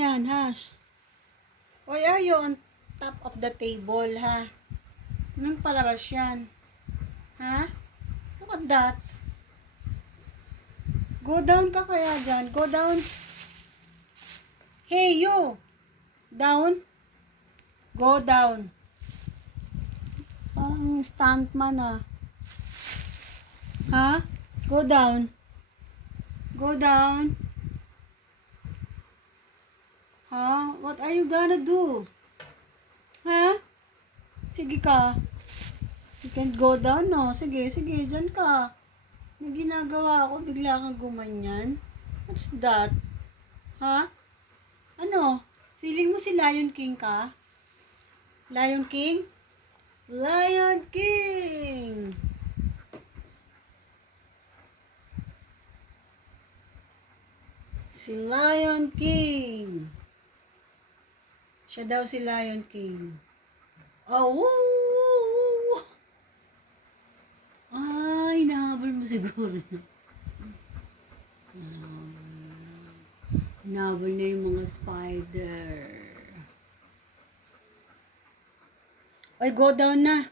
yan, Hash? Why are you on top of the table, ha? Anong palaras yan? Ha? Look at that. Go down ka kaya dyan. Go down. Hey, you. Down. Go down. Parang stuntman, ah. Ha? Go down. Go down. Ha? What are you gonna do? Ha? Sige ka. You can't go down, no? Sige, sige, dyan ka. May ginagawa ako, bigla kang gumanyan. What's that? Ha? Ano? Feeling mo si Lion King ka? Lion King? Lion King! Si Lion King. Siya daw si Lion King. Oh, woo! Ay, nahabol mo siguro. Nahabol na yung mga spider. Ay, go down na.